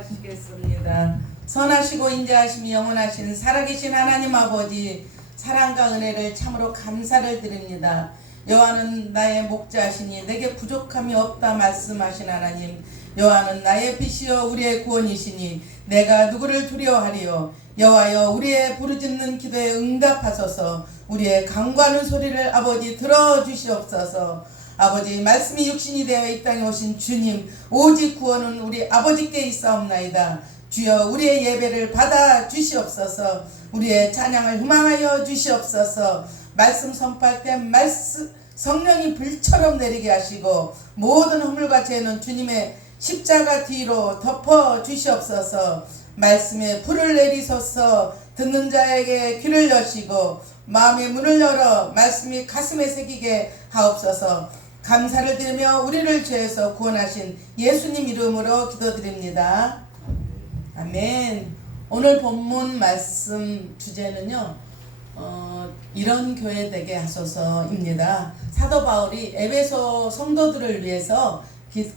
기도하시겠습니다. 선하시고 인자하심이 영원하신 살아계신 하나님 아버지, 사랑과 은혜를 참으로 감사를 드립니다. 여호와는 나의 목자시니 내게 부족함이 없다 말씀하신 하나님, 여호와는 나의 빛이요 우리의 구원이시니 내가 누구를 두려워하리요. 여호와여, 우리의 부르짖는 기도에 응답하소서. 우리의 간구하는 소리를 아버지 들어주시옵소서. 아버지, 말씀이 육신이 되어 이 땅에 오신 주님, 오직 구원은 우리 아버지께 있사옵나이다. 주여, 우리의 예배를 받아 주시옵소서. 우리의 찬양을 희망하여 주시옵소서. 말씀 선포할 때 성령이 불처럼 내리게 하시고 모든 허물과 죄는 주님의 십자가 뒤로 덮어 주시옵소서. 말씀에 불을 내리소서. 듣는 자에게 귀를 여시고 마음의 문을 열어 말씀이 가슴에 새기게 하옵소서. 감사를 드리며 우리를 죄에서 구원하신 예수님 이름으로 기도드립니다. 아멘. 오늘 본문 말씀 주제는요, 이런 교회 되게 하소서입니다. 사도 바울이 에베소 성도들을 위해서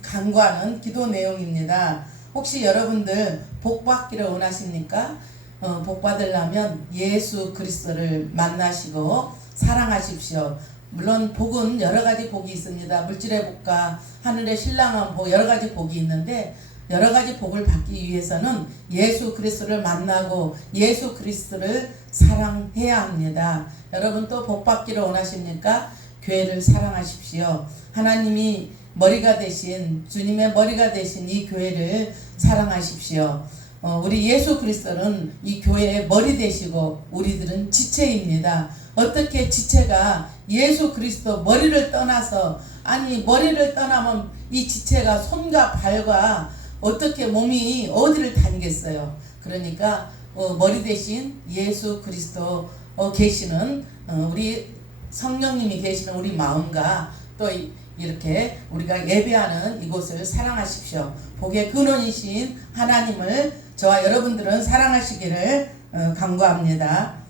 간구하는 기도 내용입니다. 혹시 여러분들 복 받기를 원하십니까? 복 받으려면 예수 그리스도를 만나시고 사랑하십시오. 물론 복은 여러 가지 복이 있습니다. 물질의 복과 하늘의 신랑한 복, 여러 가지 복이 있는데, 여러 가지 복을 받기 위해서는 예수 그리스도를 만나고 예수 그리스도를 사랑해야 합니다. 여러분 또 복 받기를 원하십니까? 교회를 사랑하십시오. 하나님이 머리가 되신, 주님의 머리가 되신 이 교회를 사랑하십시오. 우리 예수 그리스도는 이 교회의 머리 되시고 우리들은 지체입니다. 어떻게 지체가 예수 그리스도 머리를 떠나서, 아니 머리를 떠나면 이 지체가 손과 발과 어떻게 몸이 어디를 다니겠어요. 그러니까 머리 대신 예수 그리스도 계시는 우리 성령님이 계시는 우리 마음과 또 이렇게 우리가 예배하는 이곳을 사랑하십시오. 복의 근원이신 하나님을 저와 여러분들은 사랑하시기를 간구합니다.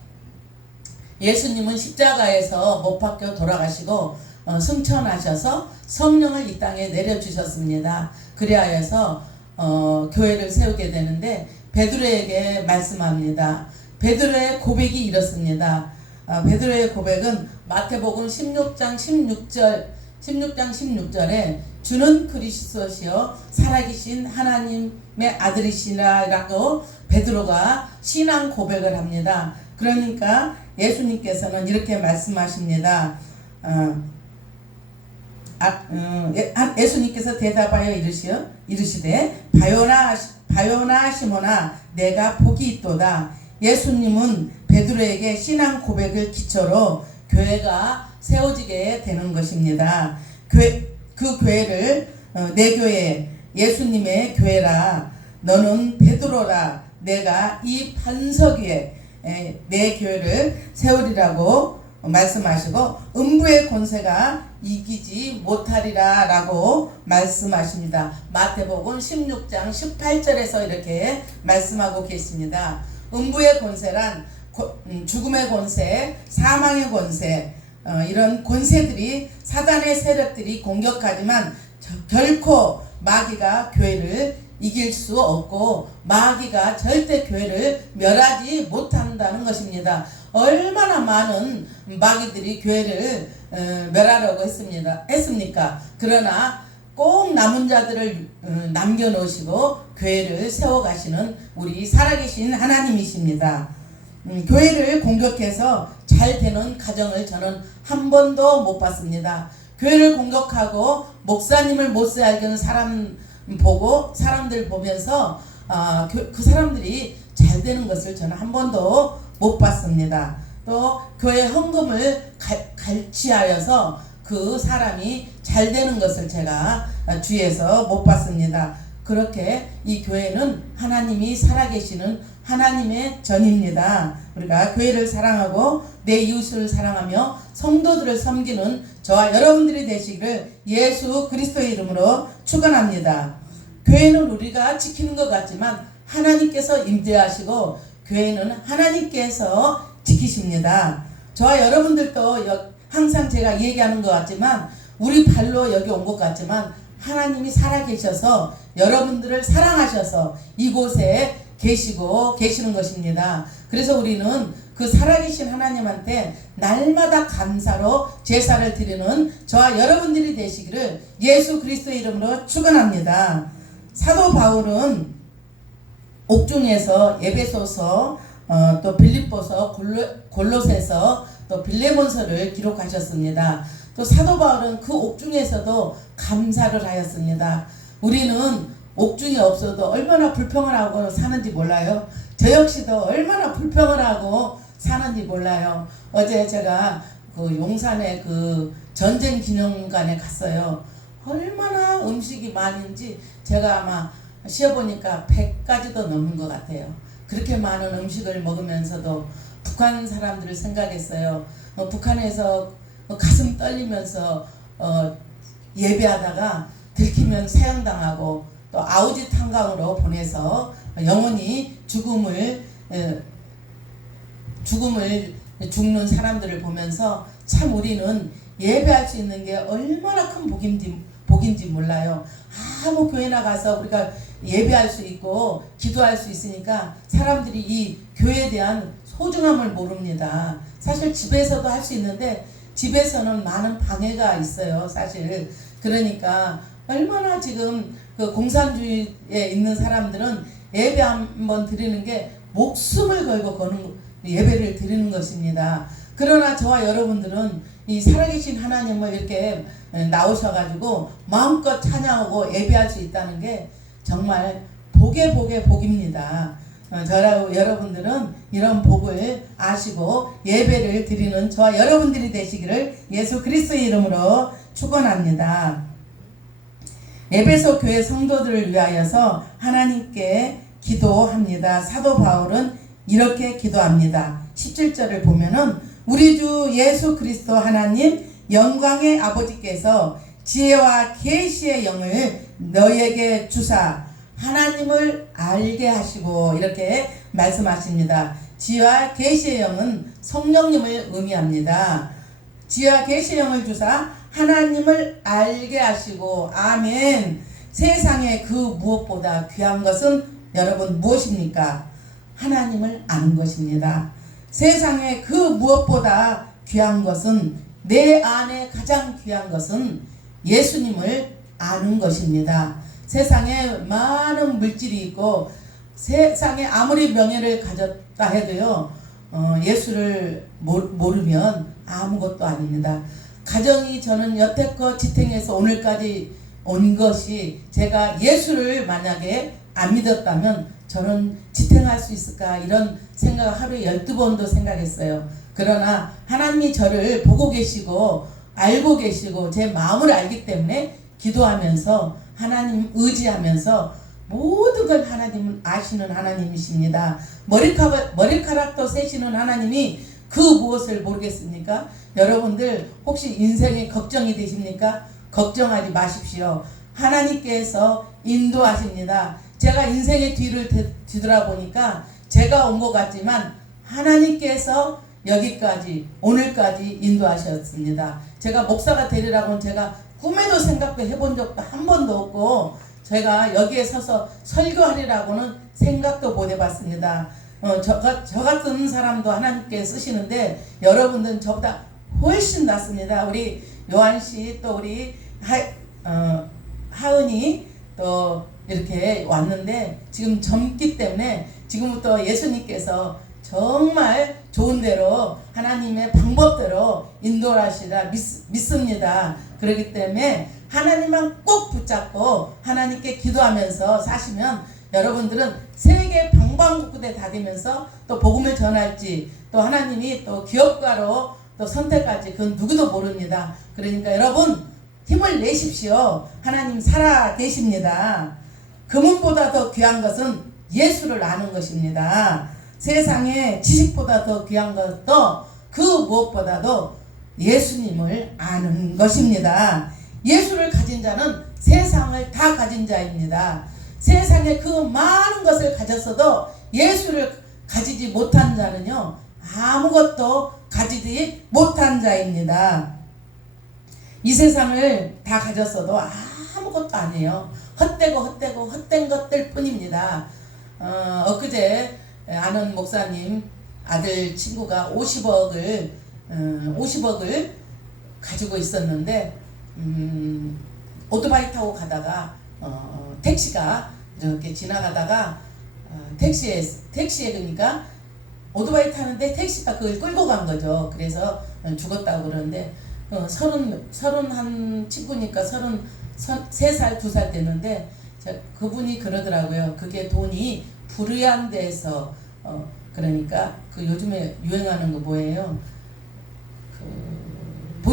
예수님은 십자가에서 못 박혀 돌아가시고 승천하셔서 성령을 이 땅에 내려주셨습니다. 그리하여서 교회를 세우게 되는데 베드로에게 말씀합니다. 베드로의 고백이 이렇습니다. 베드로의 고백은 마태복음 16장 16절에 주는 그리스도시요 살아계신 하나님의 아들이시라라고 베드로가 신앙 고백을 합니다. 그러니까 예수님께서는 이렇게 말씀하십니다. 예수님께서 대답하여 이르시되 바요나 시몬아, 내가 복이 있도다. 예수님은 베드로에게 신앙 고백을 기초로 교회가 세워지게 되는 것입니다. 그 교회를 내 교회, 예수님의 교회라. 너는 베드로라. 내가 이 반석 위에 내 교회를 세우리라고 말씀하시고 음부의 권세가 이기지 못하리라 라고 말씀하십니다. 마태복음 16장 18절에서 이렇게 말씀하고 계십니다. 음부의 권세란 죽음의 권세, 사망의 권세, 이런 권세들이, 사단의 세력들이 공격하지만 결코 마귀가 교회를 이길 수 없고 마귀가 절대 교회를 멸하지 못한다는 것입니다. 얼마나 많은 마귀들이 교회를 멸하려고 했습니까? 그러나 꼭 남은 자들을 남겨놓으시고 교회를 세워가시는 우리 살아계신 하나님이십니다. 교회를 공격해서 잘 되는 가정을 저는 한 번도 못 봤습니다. 교회를 공격하고 목사님을 못세 알기는 사람들 보면서 그 사람들이 잘 되는 것을 저는 한 번도 못 봤습니다. 또 교회 헌금을 갈취하여서 그 사람이 잘 되는 것을 제가 주위에서 못 봤습니다. 그렇게 이 교회는 하나님이 살아계시는 하나님의 전입니다. 우리가 교회를 사랑하고 내 이웃을 사랑하며 성도들을 섬기는 저와 여러분들이 되시기를 예수 그리스도의 이름으로 축원합니다. 교회는 우리가 지키는 것 같지만 하나님께서 임재하시고 교회는 하나님께서 지키십니다. 저와 여러분들도 항상 제가 얘기하는 것 같지만 우리 발로 여기 온 것 같지만 하나님이 살아계셔서 여러분들을 사랑하셔서 이곳에 계시고 계시는 것입니다. 그래서 우리는 그 살아계신 하나님한테 날마다 감사로 제사를 드리는 저와 여러분들이 되시기를 예수 그리스도의 이름으로 축원합니다. 사도 바울은 옥중에서 에베소서, 또 빌립보서, 골로새서, 또 빌레몬서를 기록하셨습니다. 또 사도 바울은 그 옥중에서도 감사를 하였습니다. 우리는 옥중에 없어도 얼마나 불평을 하고 사는지 몰라요. 저 역시도 얼마나 불평을 하고 사는지 몰라요. 어제 제가 그 용산의 그 전쟁 기념관에 갔어요. 얼마나 음식이 많은지 제가 아마 쉬어보니까 100가지도 넘는 것 같아요. 그렇게 많은 음식을 먹으면서도 북한 사람들을 생각했어요. 북한에서 가슴 떨리면서 예배하다가 들키면 사형당하고 또 아우지 탄광으로 보내서 영원히 죽는 죽는 사람들을 보면서 참 우리는 예배할 수 있는 게 얼마나 큰 복인지 몰라요. 아무 교회나 가서 우리가 예배할 수 있고 기도할 수 있으니까 사람들이 이 교회에 대한 소중함을 모릅니다. 사실 집에서도 할 수 있는데 집에서는 많은 방해가 있어요. 사실 그러니까 얼마나 지금 그 공산주의에 있는 사람들은 예배 한번 드리는 게 목숨을 걸고 예배를 드리는 것입니다. 그러나 저와 여러분들은 이 살아계신 하나님을 이렇게 나오셔가지고 마음껏 찬양하고 예배할 수 있다는 게 정말 복의 복입니다. 저와 여러분들은 이런 복을 아시고 예배를 드리는 저와 여러분들이 되시기를 예수 그리스도의 이름으로 축원합니다. 에베소 교회 성도들을 위하여서 하나님께 기도합니다. 사도 바울은 이렇게 기도합니다. 17절을 보면은 우리 주 예수 그리스도 하나님 영광의 아버지께서 지혜와 계시의 영을 너희에게 주사 하나님을 알게 하시고 이렇게 말씀하십니다. 지혜와 계시의 영은 성령님을 의미합니다. 지혜와 계시의 영을 주사 하나님을 알게 하시고 아멘. 세상에 그 무엇보다 귀한 것은 여러분 무엇입니까? 하나님을 아는 것입니다. 세상에 그 무엇보다 귀한 것은 내 안에 가장 귀한 것은 예수님을 아는 것입니다. 세상에 많은 물질이 있고 세상에 아무리 명예를 가졌다 해도요 예수를 모르면 아무것도 아닙니다. 가정이 저는 여태껏 지탱해서 오늘까지 온 것이 제가 예수를 만약에 안 믿었다면 저는 지탱할 수 있을까 이런 생각을 하루에 12번도 생각했어요. 그러나 하나님이 저를 보고 계시고 알고 계시고 제 마음을 알기 때문에 기도하면서 하나님 의지하면서 모든 걸 하나님은 아시는 하나님이십니다. 머리카락도 세시는 하나님이 그 무엇을 모르겠습니까? 여러분들 혹시 인생에 걱정이 되십니까? 걱정하지 마십시오. 하나님께서 인도하십니다. 제가 인생의 뒤를 뒤돌아보니까 제가 온 것 같지만 하나님께서 여기까지 오늘까지 인도하셨습니다. 제가 목사가 되리라고는 제가 꿈에도 생각도 해본 적도 한 번도 없고 제가 여기에 서서 설교하리라고는 생각도 못 해봤습니다. 저 같은 사람도 하나님께 쓰시는데 여러분들은 저보다 훨씬 낫습니다. 우리 요한씨 또 우리 하은이 또 이렇게 왔는데 지금 젊기 때문에 지금부터 예수님께서 정말 좋은 대로 하나님의 방법대로 인도하시라 믿습니다. 그렇기 때문에 하나님만 꼭 붙잡고 하나님께 기도하면서 사시면 여러분들은 세계 방방곡곡에 다니면서 또 복음을 전할지 또 하나님이 또 기업가로 또 선택할지 그건 누구도 모릅니다. 그러니까 여러분 힘을 내십시오. 하나님 살아 계십니다. 금은보다 더 귀한 것은 예수를 아는 것입니다. 세상에 지식보다 더 귀한 것도 그 무엇보다도 예수님을 아는 것입니다. 예수를 가진 자는 세상을 다 가진 자입니다. 세상에 그 많은 것을 가졌어도 예수를 가지지 못한 자는요 아무것도 가지지 못한 자입니다. 이 세상을 다 가졌어도 아무것도 아니에요. 헛된 것들 뿐입니다. 엊그제 아는 목사님 아들 친구가 50억을 가지고 있었는데 오토바이 타고 가다가 택시가 이렇게 지나가다가 택시에 그러니까 오토바이 타는데 택시가 그걸 끌고 간 거죠. 그래서 죽었다고 그러는데 31 친구니까 33살 2살 됐는데 그분이 그러더라고요. 그게 돈이 불의한 데서 그러니까 그 요즘에 유행하는 거 뭐예요? 그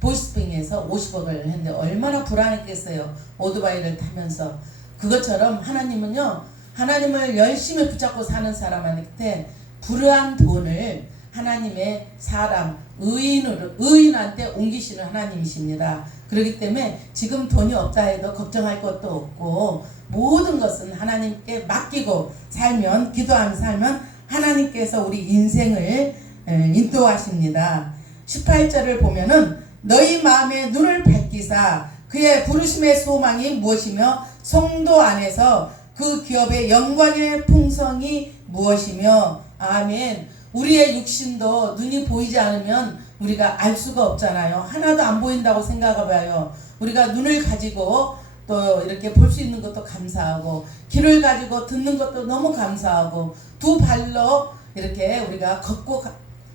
보이스핑에서 50억을 했는데 얼마나 불안했겠어요. 오토바이를 타면서. 그것처럼 하나님은요, 하나님을 열심히 붙잡고 사는 사람한테 불의한 돈을 하나님의 사람, 의인한테 옮기시는 하나님이십니다. 그렇기 때문에 지금 돈이 없다 해도 걱정할 것도 없고 모든 것은 하나님께 맡기고 살면, 기도하며 살면 하나님께서 우리 인생을 인도하십니다. 18절을 보면은 너희 마음의 눈을 밝히사 그의 부르심의 소망이 무엇이며 성도 안에서 그 기업의 영광의 풍성이 무엇이며. 아멘. 우리의 육신도 눈이 보이지 않으면 우리가 알 수가 없잖아요. 하나도 안 보인다고 생각해봐요. 우리가 눈을 가지고 또 이렇게 볼 수 있는 것도 감사하고 귀를 가지고 듣는 것도 너무 감사하고 두 발로 이렇게 우리가 걷고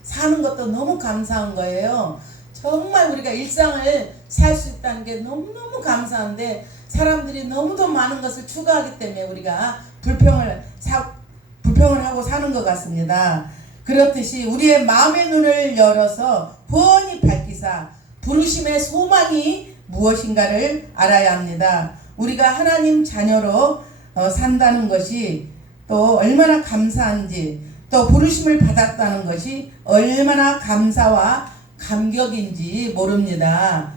사는 것도 너무 감사한 거예요. 정말 우리가 일상을 살 수 있다는 게 너무너무 감사한데 사람들이 너무도 많은 것을 추구하기 때문에 우리가 불평을 하고 사는 것 같습니다. 그렇듯이 우리의 마음의 눈을 열어서 훤히 밝히사 부르심의 소망이 무엇인가를 알아야 합니다. 우리가 하나님 자녀로 산다는 것이 또 얼마나 감사한지, 또 부르심을 받았다는 것이 얼마나 감사와 감격인지 모릅니다.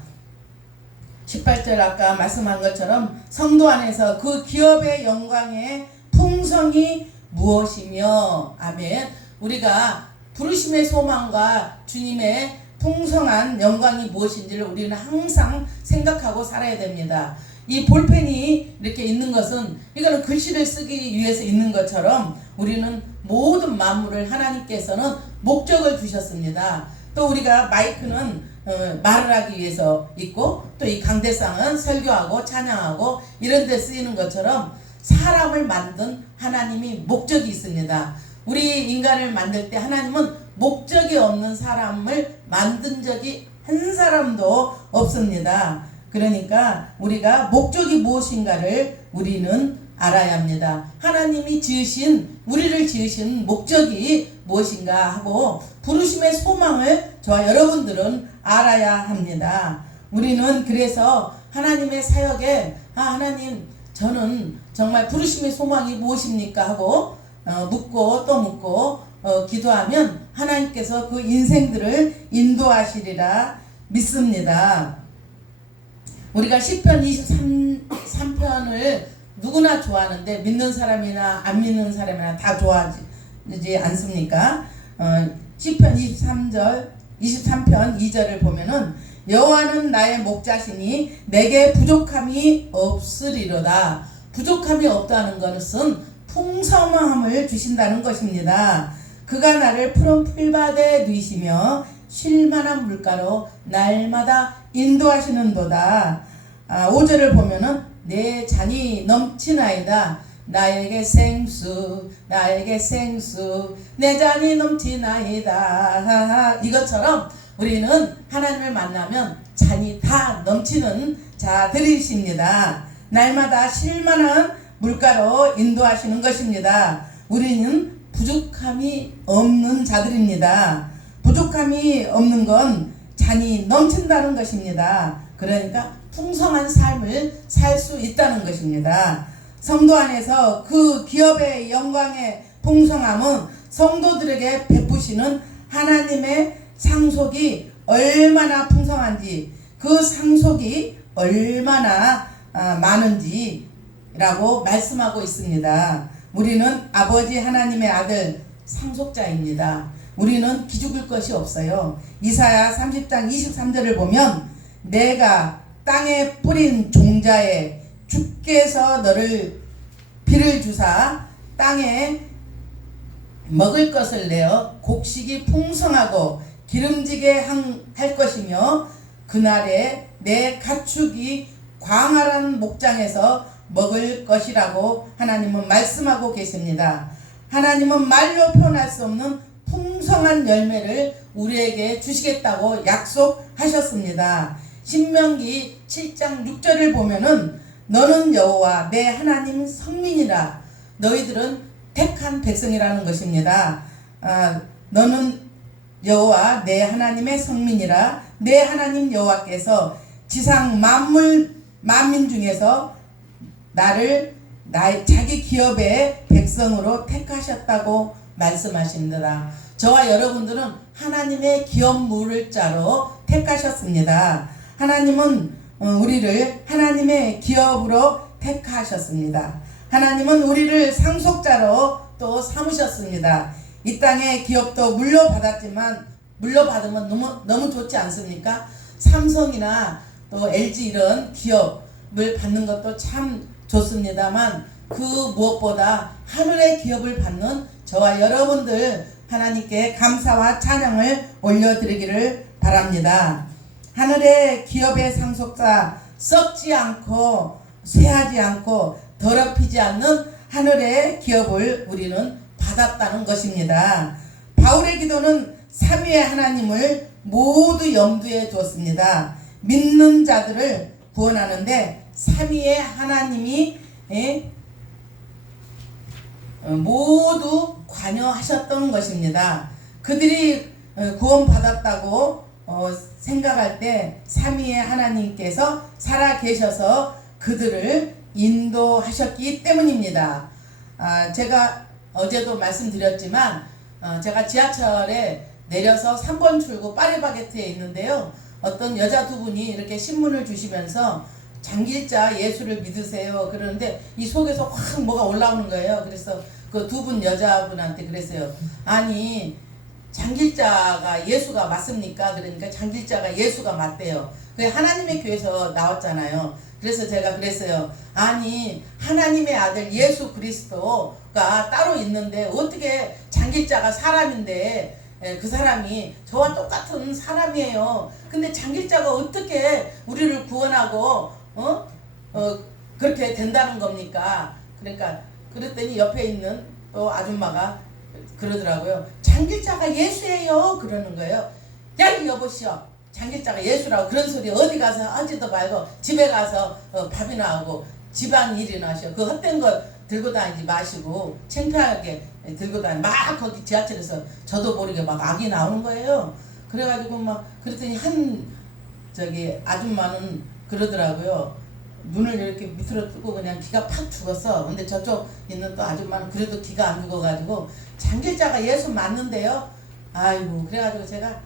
18절 아까 말씀한 것처럼 성도 안에서 그 기업의 영광의 풍성이 무엇이며. 아멘. 우리가 부르심의 소망과 주님의 풍성한 영광이 무엇인지를 우리는 항상 생각하고 살아야 됩니다. 이 볼펜이 이렇게 있는 것은 이거는 글씨를 쓰기 위해서 있는 것처럼 우리는 모든 만물을 하나님께서는 목적을 주셨습니다. 또 우리가 마이크는 말을 하기 위해서 있고 또 이 강대상은 설교하고 찬양하고 이런 데 쓰이는 것처럼 사람을 만든 하나님이 목적이 있습니다. 우리 인간을 만들 때 하나님은 목적이 없는 사람을 만든 적이 한 사람도 없습니다. 그러니까 우리가 목적이 무엇인가를 우리는 알아야 합니다. 하나님이 우리를 지으신 목적이 무엇인가 하고 부르심의 소망을 저와 여러분들은 알아야 합니다. 우리는 그래서 하나님의 사역에 하나님 저는 정말 부르심의 소망이 무엇입니까 하고 묻고 또 묻고 기도하면 하나님께서 그 인생들을 인도하시리라 믿습니다. 우리가 시편 23편을 누구나 좋아하는데 믿는 사람이나 안 믿는 사람이나 다 좋아하지 않습니까? 시편 23편 2절을 보면은 여호와는 나의 목자시니 내게 부족함이 없으리로다. 부족함이 없다는 것은 풍성함을 주신다는 것입니다. 그가 나를 푸른 풀밭에 누이시며 쉴만한 물가로 날마다 인도하시는도다. 5절을 보면은 내 잔이 넘치나이다. 나에게 생수 내 잔이 넘치나이다. 이것처럼 우리는 하나님을 만나면 잔이 다 넘치는 자들이십니다. 날마다 쉴만한 물가로 인도하시는 것입니다. 우리는 부족함이 없는 자들입니다. 부족함이 없는 건 잔이 넘친다는 것입니다. 그러니까 풍성한 삶을 살 수 있다는 것입니다. 성도 안에서 그 기업의 영광의 풍성함은 성도들에게 베푸시는 하나님의 상속이 얼마나 풍성한지, 그 상속이 얼마나 많은지라고 말씀하고 있습니다. 우리는 아버지 하나님의 아들 상속자입니다. 우리는 기죽을 것이 없어요. 이사야 30장 23절을 보면 내가 땅에 뿌린 종자에 주께서 너를 비를 주사 땅에 먹을 것을 내어 곡식이 풍성하고 기름지게 할 것이며 그날에 내 가축이 광활한 목장에서 먹을 것이라고 하나님은 말씀하고 계십니다. 하나님은 말로 표현할 수 없는 풍성한 열매를 우리에게 주시겠다고 약속하셨습니다. 신명기 7장 6절을 보면은 너는 여호와 내 하나님 성민이라 너희들은 택한 백성이라는 것입니다. 너는 여호와 내 하나님의 성민이라 내 하나님 여호와께서 지상 만민 중에서 나를 자기 기업의 백성으로 택하셨다고 말씀하십니다. 저와 여러분들은 하나님의 기업물을 자로 택하셨습니다. 하나님은 우리를 하나님의 기업으로 택하셨습니다. 하나님은 우리를 상속자로 또 삼으셨습니다. 이 땅의 기업도 물려받았지만 물려받으면 너무 좋지 않습니까? 삼성이나 또 LG 이런 기업을 받는 것도 참 좋습니다만 그 무엇보다 하늘의 기업을 받는 저와 여러분들 하나님께 감사와 찬양을 올려드리기를 바랍니다. 하늘의 기업의 상속자, 썩지 않고 쇠하지 않고 더럽히지 않는 하늘의 기업을 우리는 받았다는 것입니다. 바울의 기도는 삼위의 하나님을 모두 염두에 두었습니다. 믿는 자들을 구원하는데 삼위의 하나님이 모두 관여하셨던 것입니다. 그들이 구원받았다고 생각할 때 삼위의 하나님께서 살아계셔서 그들을 인도하셨기 때문입니다. 제가 어제도 말씀드렸지만 제가 지하철에 내려서 3번 출구 파리바게트에 있는데요. 어떤 여자 두 분이 이렇게 신문을 주시면서 장길자 예수를 믿으세요 그러는데 이 속에서 확 뭐가 올라오는 거예요. 그래서 그 두 분 여자분한테 그랬어요. 아니 장길자가 예수가 맞습니까? 그러니까 장길자가 예수가 맞대요. 그게 하나님의 교회에서 나왔잖아요. 그래서 제가 그랬어요. 아니 하나님의 아들 예수 그리스도가 따로 있는데 어떻게 장길자가 사람인데 그 사람이 저와 똑같은 사람이에요. 근데 장길자가 어떻게 우리를 구원하고 그렇게 된다는 겁니까? 그러니까 그랬더니 옆에 있는 또 아줌마가 그러더라고요. 장길자가 예수예요 그러는 거예요. 야 여보시오, 장길자가 예수라고 그런 소리 어디 가서 하지도 말고 집에 가서 밥이나 하고 집안일이나 하셔. 그 헛된 거 들고 다니지 마시고 창피하게 들고 다니 막 거기 지하철에서 저도 모르게 막 악이 나오는 거예요. 그래가지고 막 그랬더니 한 아줌마는 그러더라고요. 눈을 이렇게 밑으로 뜨고 그냥 기가 팍 죽었어. 근데 저쪽 있는 또 아줌마는 그래도 기가 안 죽어가지고 장길자가 예수 맞는데요. 아이고 그래가지고 제가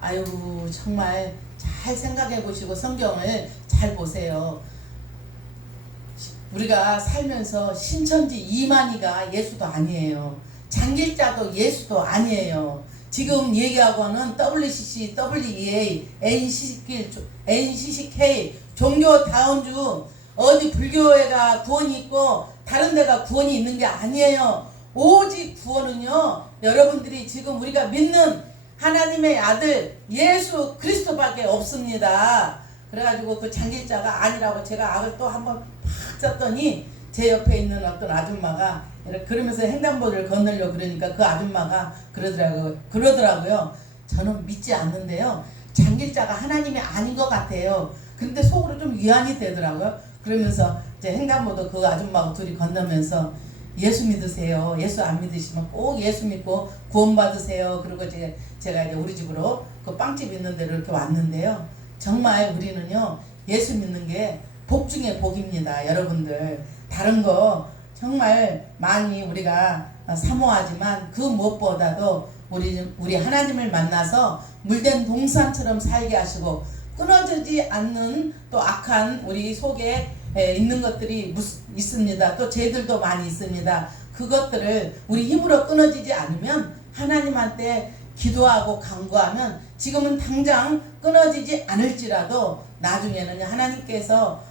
아이고 정말 잘 생각해 보시고 성경을 잘 보세요. 우리가 살면서 신천지 이만희가 예수도 아니에요. 장길자도 예수도 아니에요. 지금 얘기하고는 WCC, WEA, NCCK 종교다운주 어디 불교회가 구원이 있고 다른 데가 구원이 있는 게 아니에요. 오직 구원은요 여러분들이 지금 우리가 믿는 하나님의 아들 예수 그리스도밖에 없습니다. 그래가지고 그 장길자가 아니라고 제가 악을 또 한번 팍 쳤더니 제 옆에 있는 어떤 아줌마가 이렇게 그러면서 횡단보도를 건너려고 그러니까 그 아줌마가 그러더라고요. 저는 믿지 않는데요. 장길자가 하나님이 아닌 것 같아요. 근데 속으로 좀 위안이 되더라고요. 그러면서 이제 횡단보도 그 아줌마하고 둘이 건너면서 예수 믿으세요. 예수 안 믿으시면 꼭 예수 믿고 구원받으세요. 그리고 제가 이제 우리 집으로 그 빵집 있는 데로 이렇게 왔는데요. 정말 우리는요 예수 믿는 게 복 중에 복입니다. 여러분들 다른 거 정말 많이 우리가 사모하지만 그 무엇보다도 우리 하나님을 만나서 물된 동산처럼 살게 하시고 끊어지지 않는 또 악한 우리 속에 있는 것들이 있습니다. 또 죄들도 많이 있습니다. 그것들을 우리 힘으로 끊어지지 않으면 하나님한테 기도하고 간구하면 지금은 당장 끊어지지 않을지라도 나중에는 하나님께서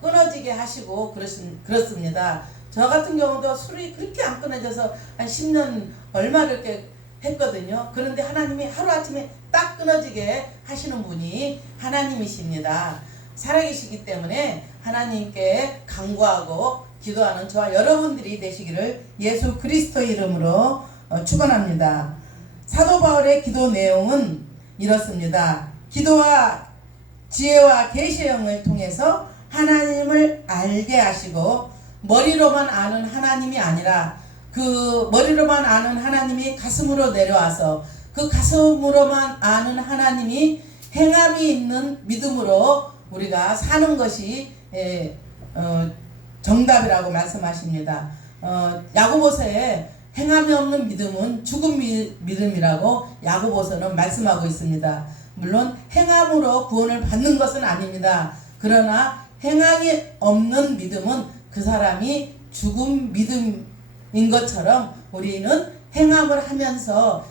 끊어지게 하시고 그렇습니다. 저 같은 경우도 술이 그렇게 안 끊어져서 한 10년 얼마를 이렇게 했거든요. 그런데 하나님이 하루아침에 딱 끊어지게 하시는 분이 하나님이십니다. 살아계시기 때문에 하나님께 간구하고 기도하는 저와 여러분들이 되시기를 예수 그리스도 이름으로 축원합니다. 사도 바울의 기도 내용은 이렇습니다. 기도와 지혜와 계시의 영을 통해서 하나님을 알게 하시고 머리로만 아는 하나님이 아니라 그 머리로만 아는 하나님이 가슴으로 내려와서 그 가슴으로만 아는 하나님이 행함이 있는 믿음으로 우리가 사는 것이 정답이라고 말씀하십니다. 야고보서에 행함이 없는 믿음은 죽은 믿음이라고 야고보서는 말씀하고 있습니다. 물론 행함으로 구원을 받는 것은 아닙니다. 그러나 행함이 없는 믿음은 그 사람이 죽은 믿음인 것처럼 우리는 행함을 하면서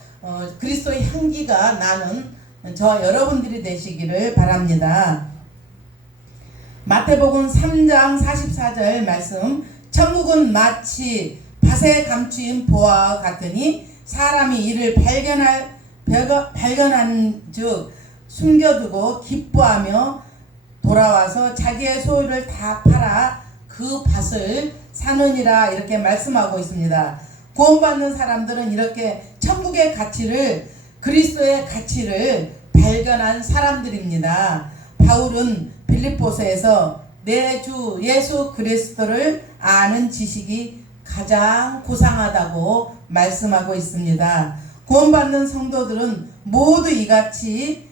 그리스도의 향기가 나는 저와 여러분들이 되시기를 바랍니다. 마태복음 3장 44절 말씀, 천국은 마치 밭에 감추인 보화와 같으니 사람이 이를 발견한 즉 숨겨두고 기뻐하며 돌아와서 자기의 소유를 다 팔아 그 밭을 사느니라, 이렇게 말씀하고 있습니다. 구원받는 사람들은 이렇게 천국의 가치를, 그리스도의 가치를 발견한 사람들입니다. 바울은 빌립보서에서 내 주 예수 그리스도를 아는 지식이 가장 고상하다고 말씀하고 있습니다. 구원받는 성도들은 모두 이같이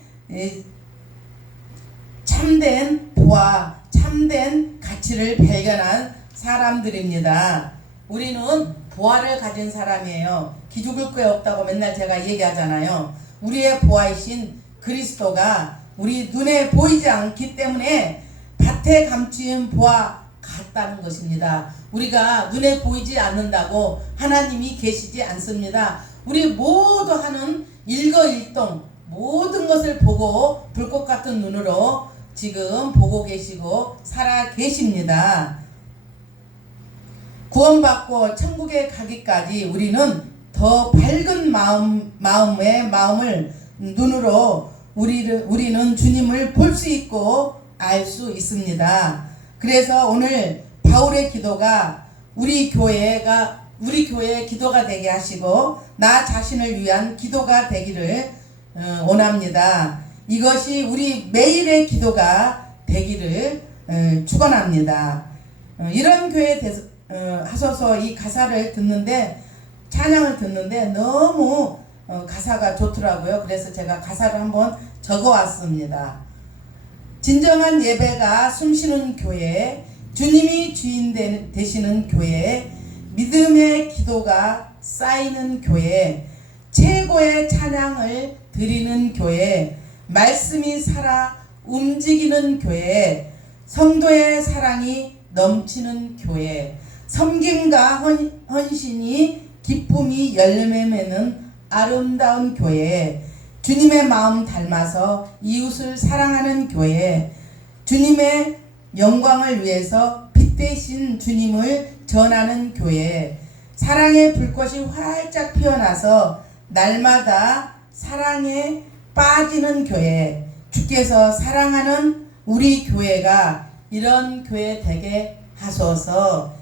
참된 보아, 참된 가치를 발견한 사람들입니다. 우리는 보아를 가진 사람이에요. 기죽을 게 없다고 맨날 제가 얘기하잖아요. 우리의 보아이신 그리스도가 우리 눈에 보이지 않기 때문에 밭에 감추인 보아 같다는 것입니다. 우리가 눈에 보이지 않는다고 하나님이 계시지 않습니다. 우리 모두 하는 일거일동 모든 것을 보고 불꽃 같은 눈으로 지금 보고 계시고 살아 계십니다. 구원받고 천국에 가기까지 우리는 더 밝은 마음을 눈으로 우리는 주님을 볼 수 있고 알 수 있습니다. 그래서 오늘 바울의 기도가 우리 교회의 기도가 되게 하시고 나 자신을 위한 기도가 되기를 원합니다. 이것이 우리 매일의 기도가 되기를 축원합니다. 이런 교회 하소서 이 가사를 듣는데, 찬양을 듣는데 너무 가사가 좋더라고요. 그래서 제가 가사를 한번 적어왔습니다. 진정한 예배가 숨쉬는 교회, 주님이 주인 되시는 교회, 믿음의 기도가 쌓이는 교회, 최고의 찬양을 드리는 교회, 말씀이 살아 움직이는 교회, 성도의 사랑이 넘치는 교회, 섬김과 헌신이 기쁨이 열매 맺는 아름다운 교회, 주님의 마음 닮아서 이웃을 사랑하는 교회, 주님의 영광을 위해서 빛 대신 주님을 전하는 교회, 사랑의 불꽃이 활짝 피어나서 날마다 사랑에 빠지는 교회, 주께서 사랑하는 우리 교회가 이런 교회 되게 하소서.